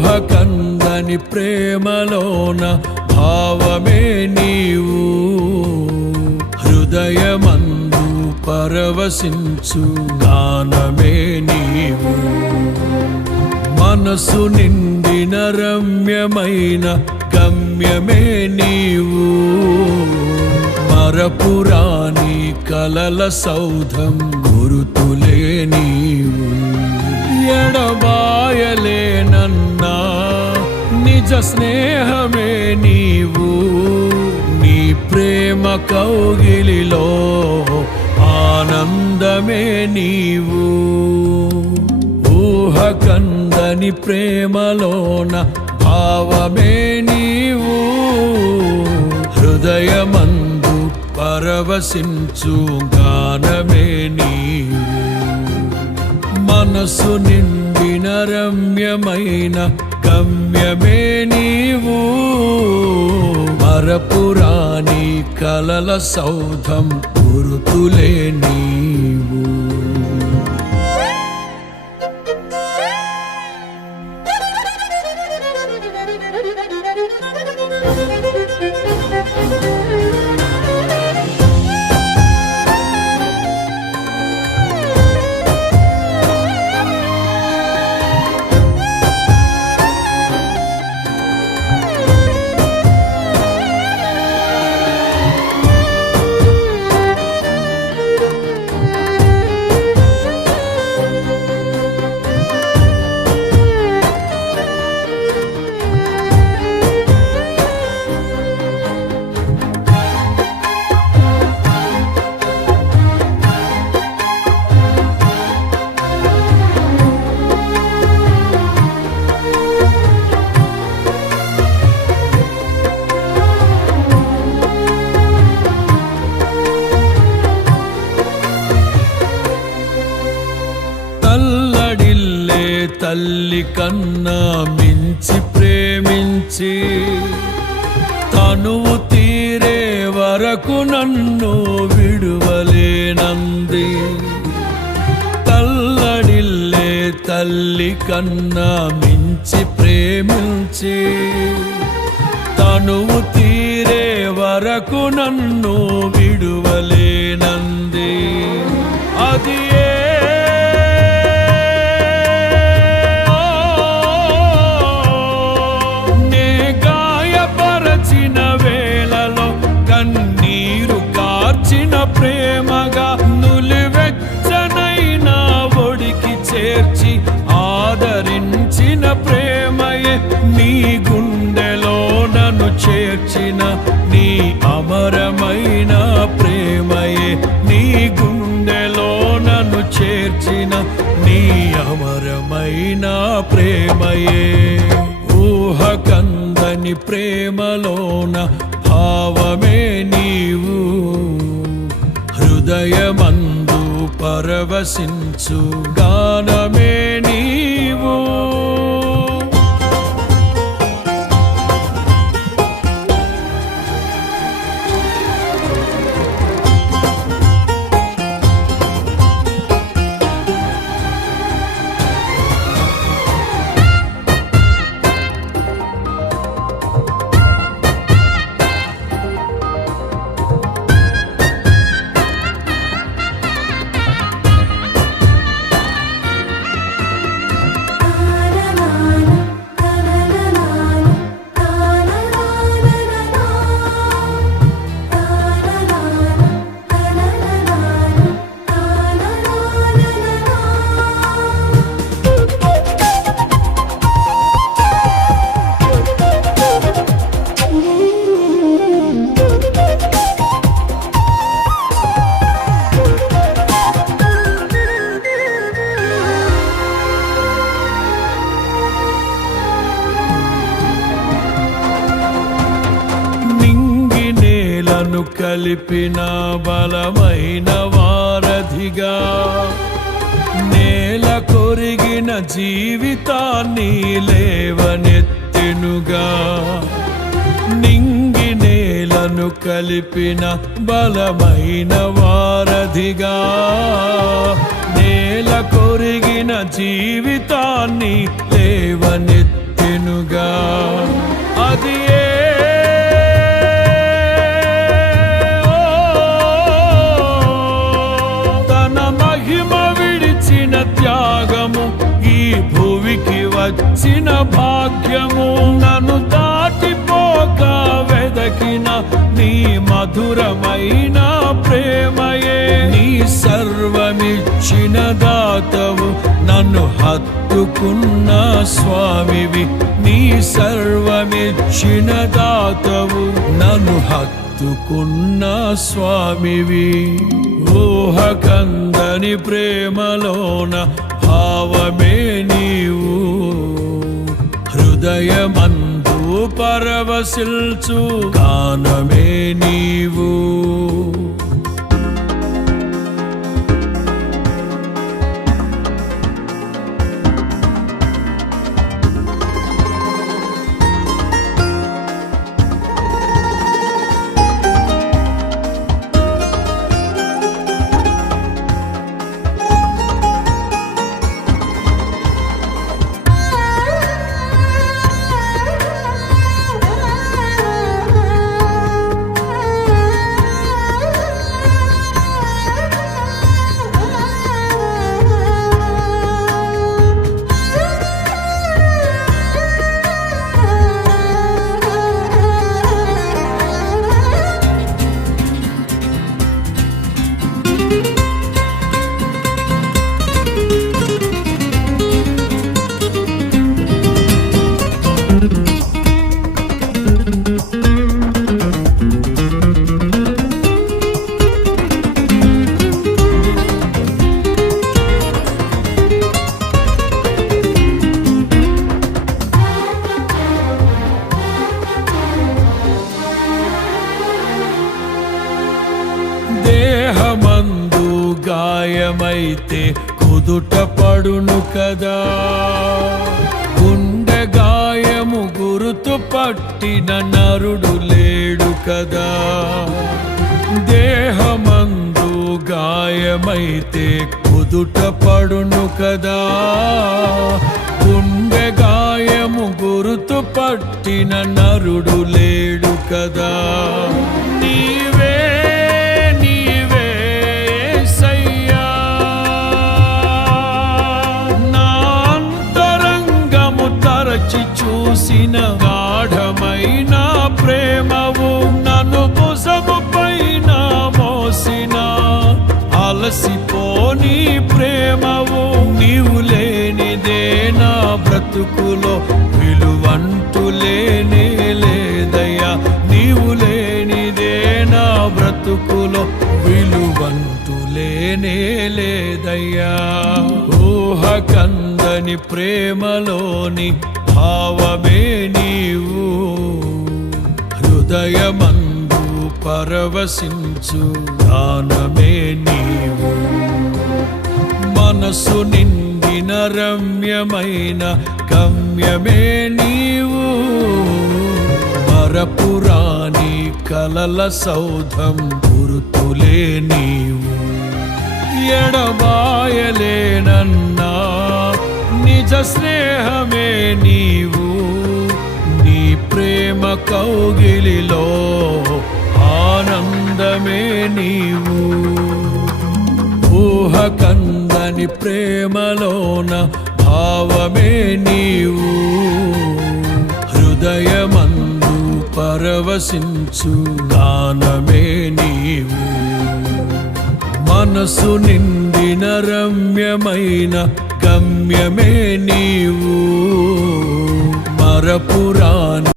ఊహకందని ప్రేమలోన భావమే నీవు, హృదయమందు పరవశించు గానమే నీవు. మనసు నిండిన రమ్యమైన గమ్యమే నీవు, మరపురాని కలల సౌధం గురుతులే నీవు. ఎడబాయలేనన్నా నిజ స్నేహమే నీవు, నీ ప్రేమ కౌగిలిలో ఆనందమే నీవు. ఊహకందని ప్రేమలోన భావమే నీవు, హృదయమందు పరవశించు గానమే నీవు. మనసు నిండిన రమ్యమైన గమ్యమే నీవు, మరపురాని కలల సౌధం గురుతులే నీవు. తల్లి కన్నా మించి ప్రేమించి తనువు తీరే వరకు నన్ను విడువలేనంది. తల్లడిల్లే తల్లి కన్నా మించి ప్రేమించి తనువు తీరే వరకు నన్ను విడువలేనంది. అది ప్రేమగా నులివెచ్చనైనా ఒడికి చేర్చి ఆదరించిన ప్రేమయే, నీ గుండెలో నన్ను చేర్చిన నీ అమరమైన ప్రేమయే, నీ గుండెలో నన్ను చేర్చిన నీ అమరమైన ప్రేమయే. ఊహకందని ప్రేమలోన భావమే నీవు, హృదయమందు పరవశించు గానమే నీవు. కలిపిన బలమైన వారధిగా, నేల కొరిగిన జీవితాన్ని లేవనెత్తెనుగా. నింగి నేలను కలిపిన బలమైన వారధిగా, నేల కొరిగిన జీవితాన్ని లేవనెత్తెనుగా. వచ్చిన భాగ్యము, నన్ను దాటిపోక వెదకిన నీ మధురమైన ప్రేమయే. నీ సర్వమిచ్చిన దాతవు, నన్ను హత్తుకున్న స్వామివి. నీ సర్వమిచ్చిన దాతవు, నన్ను హత్తుకున్న స్వామివి. ఊహ కందని ప్రేమలోన భావమే నీవు, హృదయమందు పరవశిల్చు గానమే నీవు. దేహమందు గాయమైతే కుదుట పడును కదా, గుండె గాయము గురుతు పట్టిన నరుడు లేడు కదా. దేహమందు గాయమైతే కుదుట పడును కదా, గుండె గాయము గురుతు పట్టిన నరుడు లేడు కదా. నీవే చూసిన గాఢమైన ప్రేమవు, నన్ను భుజము పైన మోసిన అలసిపోని ప్రేమవు. నీవు లేనిదే నా బ్రతుకులో విలువంటూ లేనే లేదయ్యా. నీవు లేనిదే నా బ్రతుకులో విలువంటూ లేనే లేదయ్యా. ఊహ కందని ప్రేమలోని భావమే నీవు, హృదయమందు పరవశించు గానమే నీవు. మనసు నిండిన రమ్యమైన గమ్యమే నీవు, మరపురాని కలల సౌధం గురుతులే నీవు. ఎడబాయలేనన్నా నిజ స్నేహమే నీవు, నీ ప్రేమ కౌగిలిలో ఆనందమే నీవు. ఊహ కందని ప్రేమలోన భావమే నీవు, హృదయమందు పరవశించు గానమే నీవు. మనసు నిండిన రమ్యమైన గమ్యమే నీవు, మరపురాని